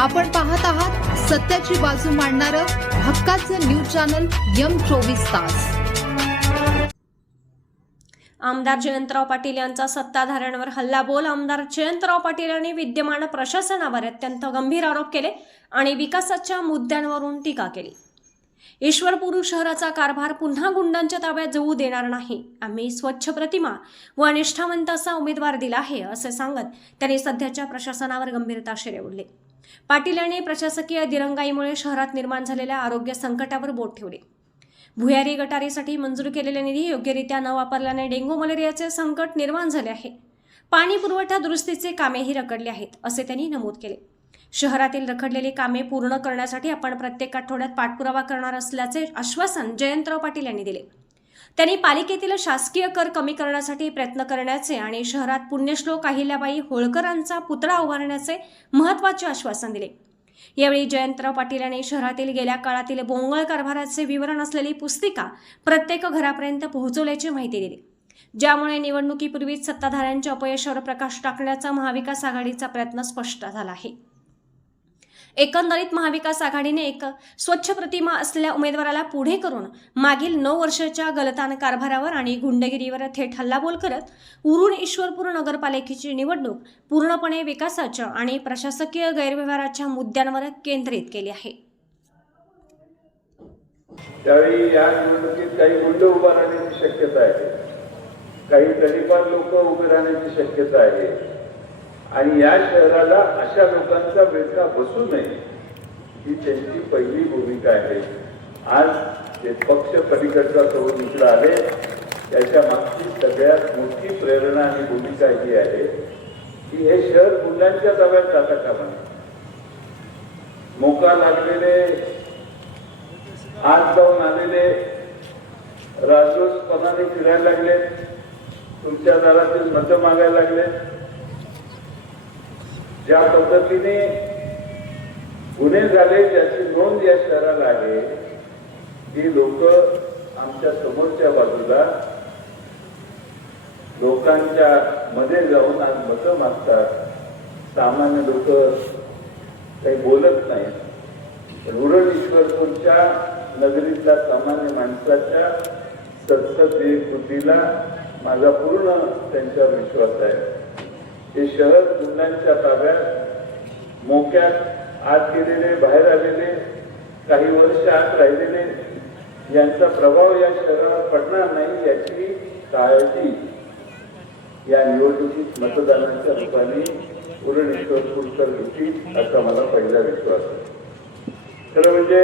आपण पाहत आहात सत्याची बाजू मांडणारं हक्काचं न्यूज चॅनल यम चोवीस तास. आमदार जयंतराव पाटील यांचा सत्ताधाऱ्यांवर हल्लाबोल. आमदार जयंतराव पाटील यांनी विद्यमान प्रशासनावर अत्यंत गंभीर आरोप केले आणि विकासाच्या मुद्द्यांवरून टीका केली. ईश्वरपूर शहराचा कारभार पुन्हा गुंडांच्या ताब्यात जाऊ देणार नाही. आम्ही स्वच्छ प्रतिमा व निष्ठावंत असा उमेदवार दिला आहे असे सांगत त्यांनी सध्याच्या प्रशासनावर गंभीरता शेरे पाटील यांनी प्रशासकीय दिरंगाईमुळे शहरात निर्माण झालेल्या आरोग्य संकटावर बोट ठेवले. भुयारी गटारीसाठी मंजूर केलेला निधी योग्यरित्या न वापरल्याने डेंग्यू मलेरियाचे संकट निर्माण झाले आहे. पाणी पुरवठा दुरुस्तीचे कामेही रखडले आहेत असे त्यांनी नमूद केले. शहरातील रखडलेली कामे पूर्ण करण्यासाठी आपण प्रत्येक आठवड्यात पाठपुरावा करणार असल्याचे आश्वासन जयंतराव पाटील यांनी दिले. त्यांनी पालिकेतील शासकीय कर कमी करण्यासाठी प्रयत्न करण्याचे आणि शहरात पुण्यश्लोक अहिल्याबाई होळकरांचा पुतळा उभारण्याचे महत्त्वाचे आश्वासन दिले. यावेळी जयंतराव पाटील यांनी शहरातील गेल्या काळातील बोंगळ कारभाराचे विवरण असलेली पुस्तिका प्रत्येक घरापर्यंत पोहोचवल्याची माहिती दिली. ज्यामुळे निवडणुकीपूर्वीच सत्ताधाऱ्यांच्या अपयशावर प्रकाश टाकण्याचा महाविकास आघाडीचा प्रयत्न स्पष्ट झाला आहे. एकंदरीत महाविकास आघाडीने एक स्वच्छ प्रतिमा असलेल्या उमेदवाराला पुढे करून मागील नऊ वर्षाच्या गलतान कारभारावर आणि गुंडगिरीवर थेट हल्लाबोल करत उरुण ईश्वरपूर नगरपालिकेची निवडणूक पूर्णपणे विकासाच्या आणि प्रशासकीय गैरव्यवहाराच्या मुद्द्यांवर केंद्रित केली आहे. त्यावेळी या निवडणुकीत काही गुंड उभा राहण्याची शक्यता आहे. काही तडीपार लोक उभे राहण्याची शक्यता आहे. आणि या शहराला अशा लोकांचा वेठा बसू नये ही त्यांची पहिली भूमिका आहे आज ते पक्ष पलीकडचा सोडून इकडे आले त्याच्या मागची सगळ्यात मोठी प्रेरणा आणि भूमिका ही आहे की हे शहर मुलांच्या ताब्यात जाता कामा नये. मोका लागलेले आज जाऊन आलेले राजोसपणाने फिरायला लागले तुमच्या दारातील मतं मागायला लागले ज्या पद्धतीने गुन्हे झाले त्याची नोंद या शहराला आहे की लोक आमच्या समोरच्या बाजूला लोकांच्या मध्ये जाऊन आज मतं मागतात. सामान्य लोक काही बोलत नाहीत. रुरल ईश्वरपूरच्या नगरीतल्या सामान्य माणसाच्या सत्सदेय कृतीला माझा पूर्ण त्यांच्यावर विश्वास आहे. हे शहर गुन्ह्यांच्या ताब्यात मोक्यात आत गेलेले बाहेर आलेले काही वर्ष आत राहिलेले यांचा प्रभाव या शहरावर पडणार नाही याची काळजी या निवडणुकीत मतदानाच्या रूपाने पूर्ण ईश्वरपूरकर घेतील असा मला पहिला विश्वास आहे. खरं म्हणजे